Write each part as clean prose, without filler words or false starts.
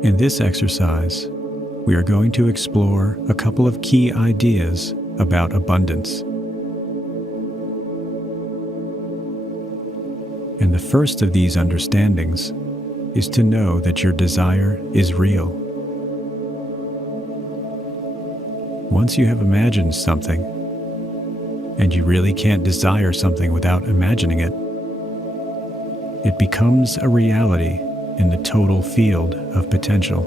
In this exercise, we are going to explore a couple of key ideas about abundance. And the first of these understandings is to know that your desire is real. Once you have imagined something, and you really can't desire something without imagining it, it becomes a reality in the total field of potential.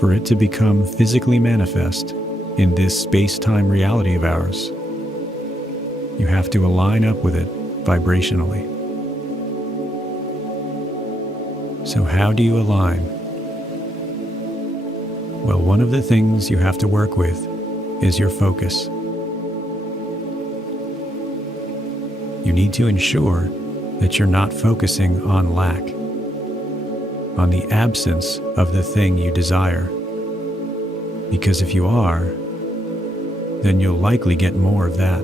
For it to become physically manifest in this space-time reality of ours, you have to align up with it vibrationally. So how do you align? Well, one of the things you have to work with is your focus. You need to ensure that you're not focusing on lack, on the absence of the thing you desire. Because if you are, then you'll likely get more of that.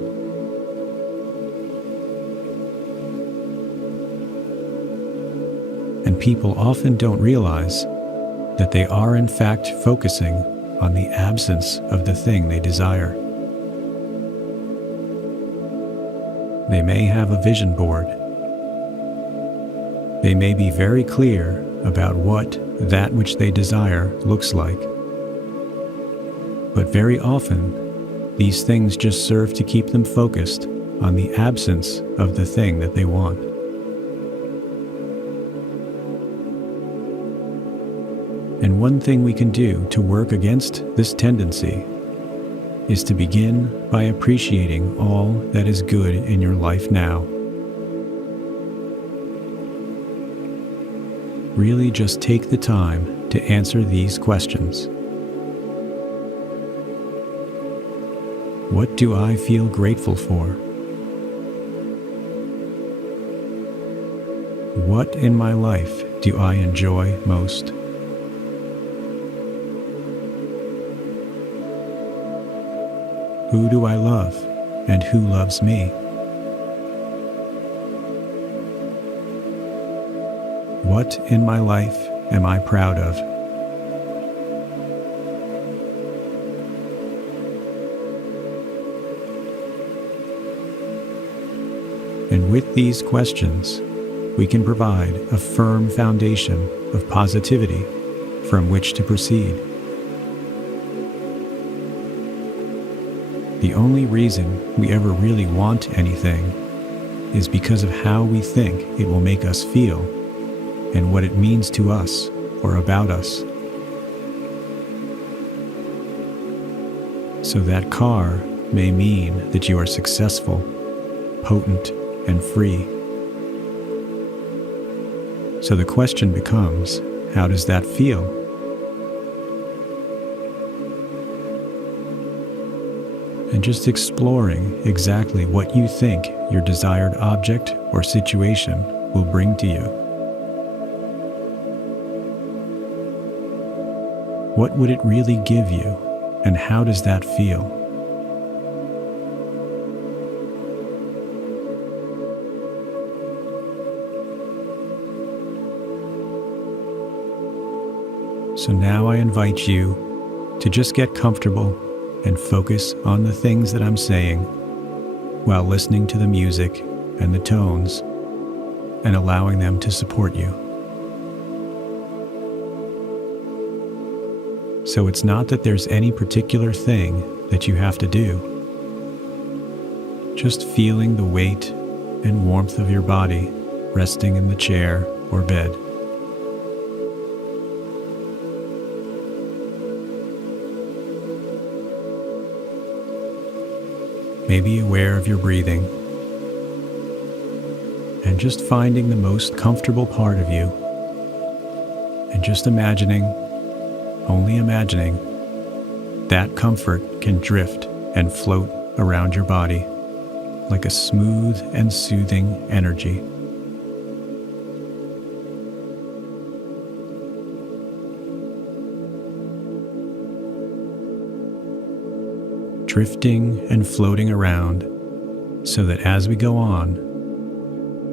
And people often don't realize that they are in fact focusing on the absence of the thing they desire. They may have a vision board. They may be very clear about what that which they desire looks like. But very often, these things just serve to keep them focused on the absence of the thing that they want. And one thing we can do to work against this tendency is to begin by appreciating all that is good in your life now. Really just take the time to answer these questions. What do I feel grateful for? What in my life do I enjoy most? Who do I love, and who loves me? What in my life am I proud of? And with these questions, we can provide a firm foundation of positivity from which to proceed. The only reason we ever really want anything is because of how we think it will make us feel and what it means to us or about us. So that car may mean that you are successful, potent, and free. So the question becomes, how does that feel? And just exploring exactly what you think your desired object or situation will bring to you. What would it really give you, and how does that feel? So now I invite you to just get comfortable and focus on the things that I'm saying while listening to the music and the tones and allowing them to support you. So it's not that there's any particular thing that you have to do. Just feeling the weight and warmth of your body resting in the chair or bed. Maybe aware of your breathing, and just finding the most comfortable part of you, and just imagining, only imagining, that comfort can drift and float around your body like a smooth and soothing energy. Drifting and floating around so that as we go on,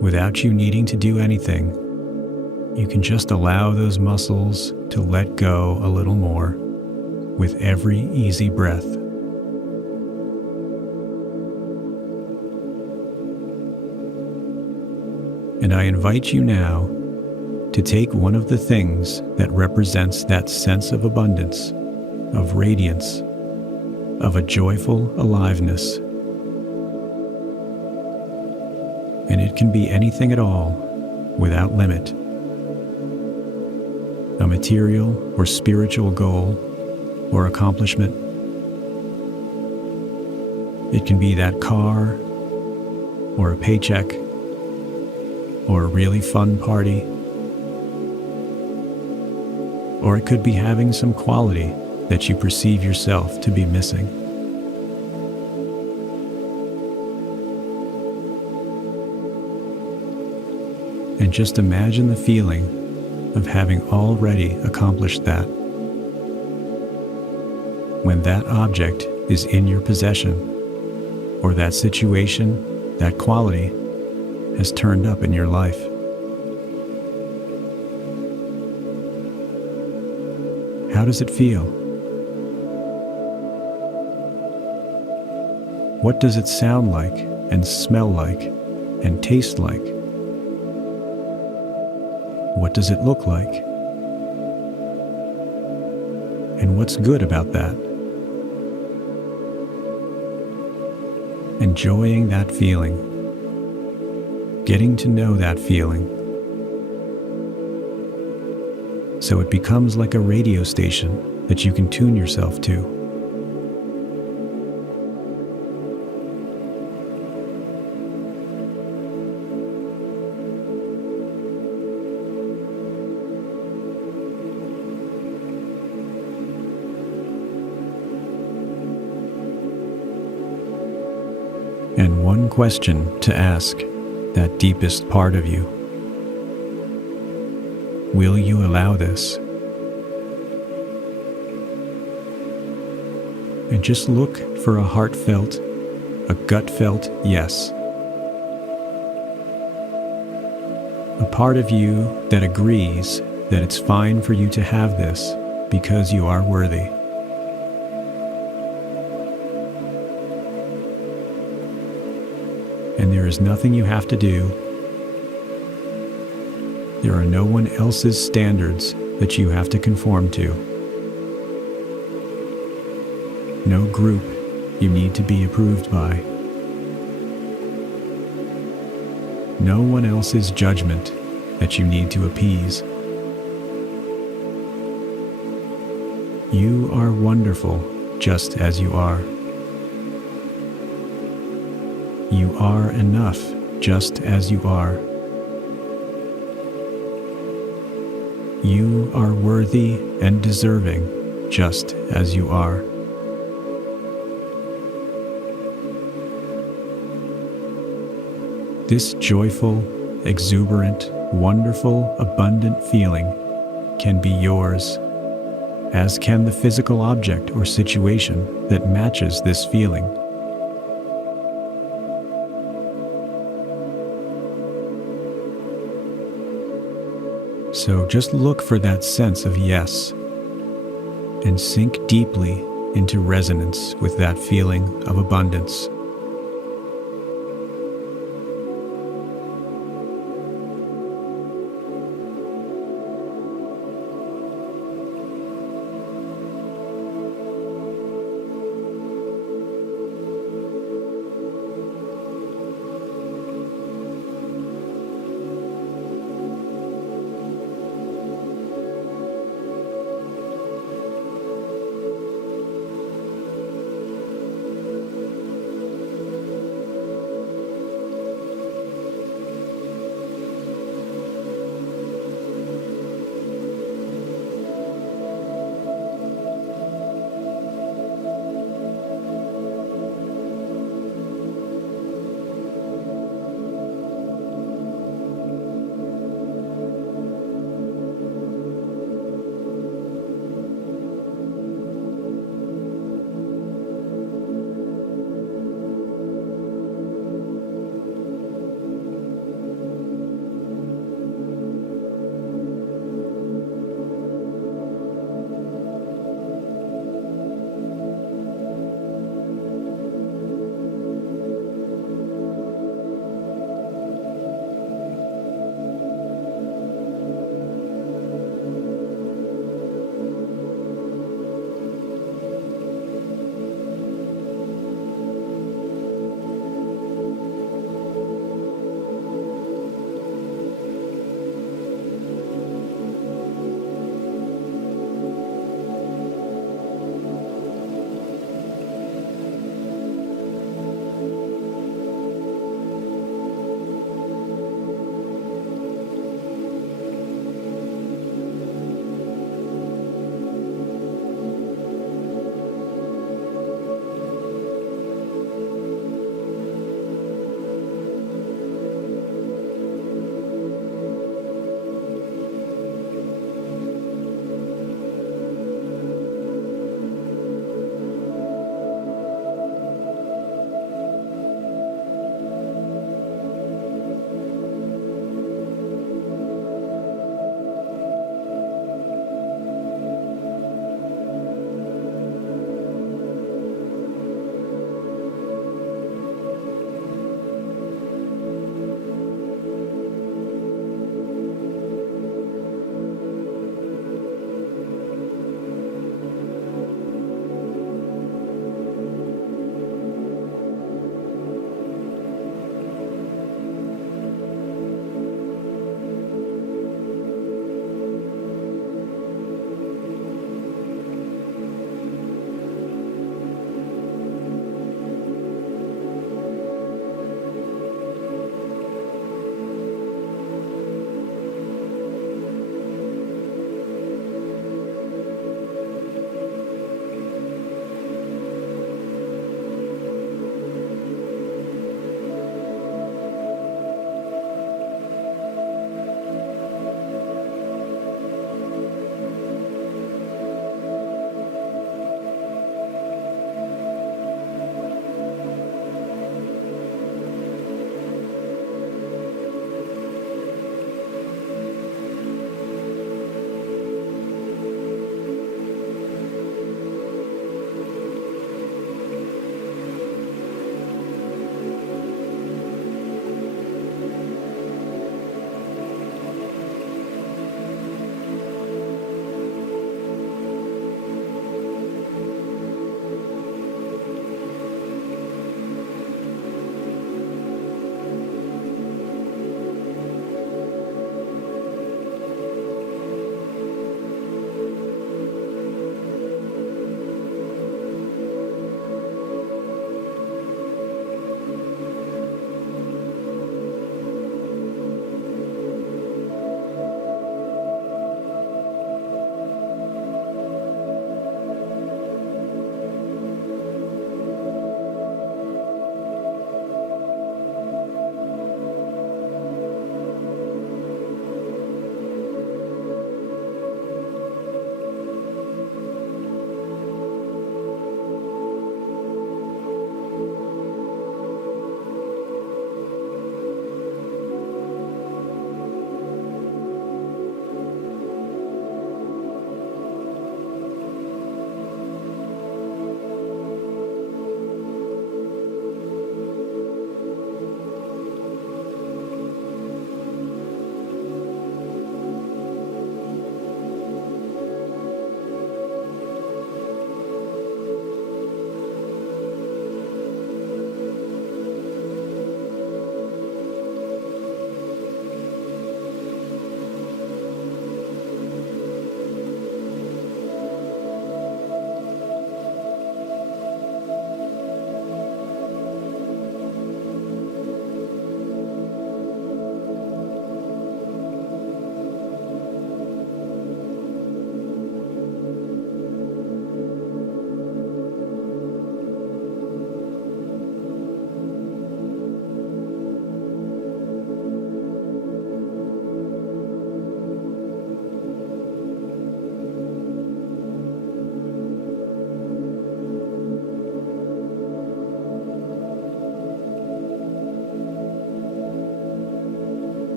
Without you needing to do anything, you can just allow those muscles to let go a little more with every easy breath. And I invite you now to take one of the things that represents that sense of abundance, of radiance, of a joyful aliveness. And it can be anything at all, without limit. A material or spiritual goal or accomplishment. It can be that car, or a paycheck, or a really fun party. Or it could be having some quality that you perceive yourself to be missing. And just imagine the feeling of having already accomplished that. When that object is in your possession, or that situation, that quality, has turned up in your life. How does it feel? What does it sound like, and smell like, and taste like? What does it look like? And what's good about that? Enjoying that feeling. Getting to know that feeling. So it becomes like a radio station that you can tune yourself to. And one question to ask that deepest part of you. Will you allow this? And just look for a heartfelt, a gut-felt yes. A part of you that agrees that it's fine for you to have this because you are worthy. And there is nothing you have to do. There are no one else's standards that you have to conform to. No group you need to be approved by. No one else's judgment that you need to appease. You are wonderful just as you are. You are enough just as you are. You are worthy and deserving just as you are. This joyful, exuberant, wonderful, abundant feeling can be yours, as can the physical object or situation that matches this feeling. So just look for that sense of yes, and sink deeply into resonance with that feeling of abundance.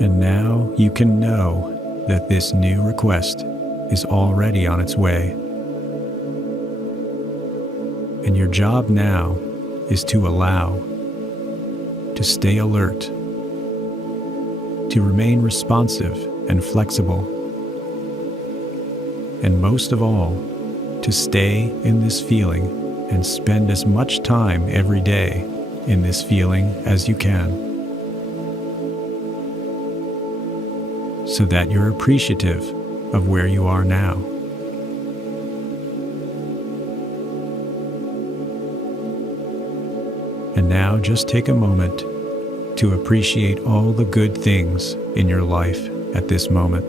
And now you can know that this new request is already on its way. And your job now is to allow, to stay alert, to remain responsive and flexible, and most of all, to stay in this feeling and spend as much time every day in this feeling as you can, so that you're appreciative of where you are now. And now just take a moment to appreciate all the good things in your life at this moment.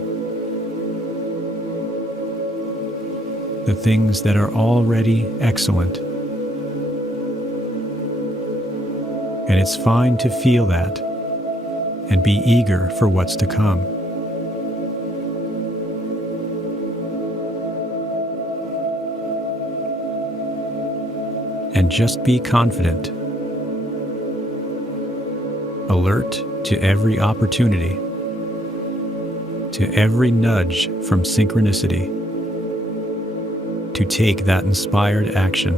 The things that are already excellent. And it's fine to feel that and be eager for what's to come. And just be confident, alert to every opportunity, to every nudge from synchronicity, to take that inspired action.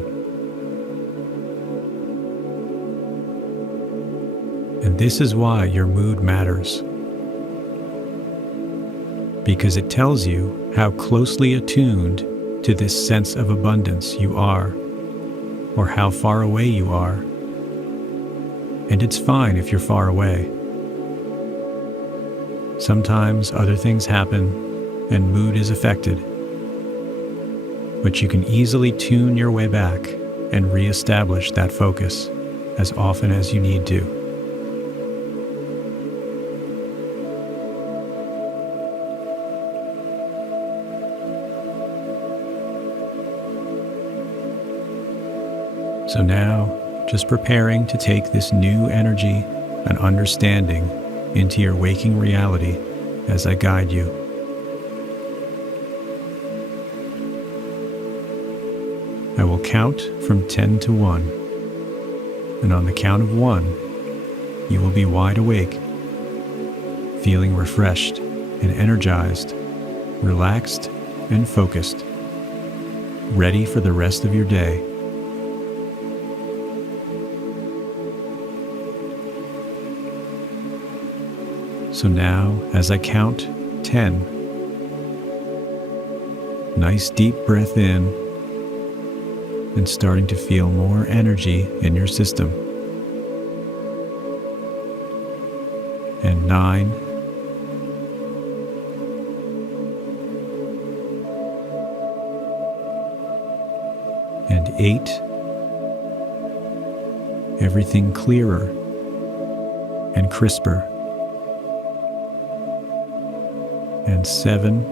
And this is why your mood matters, because it tells you how closely attuned to this sense of abundance you are, or how far away you are. And it's fine if you're far away. Sometimes other things happen and mood is affected, but you can easily tune your way back and reestablish that focus as often as you need to. So now, just preparing to take this new energy and understanding into your waking reality as I guide you. I will count from 10 to 1, and on the count of 1, you will be wide awake, feeling refreshed and energized, relaxed and focused, ready for the rest of your day. So now, as I count 10, nice deep breath in, and starting to feel more energy in your system. And 9, and 8, everything clearer and crisper. And 7,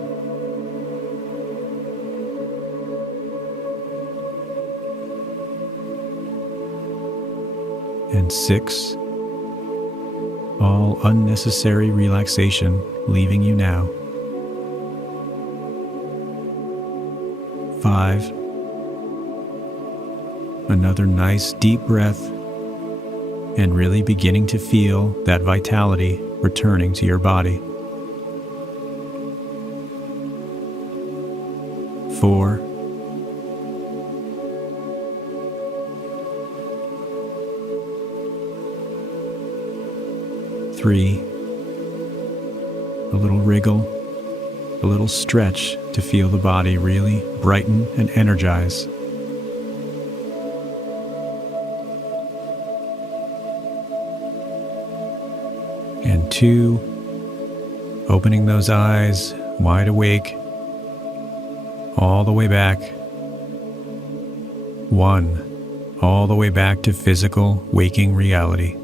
and 6, all unnecessary relaxation leaving you now. 5, another nice deep breath, and really beginning to feel that vitality returning to your body. 4, 3, a little wriggle, a little stretch to feel the body really brighten and energize. And 2, opening those eyes wide awake, all the way back. 1, all the way back to physical waking reality.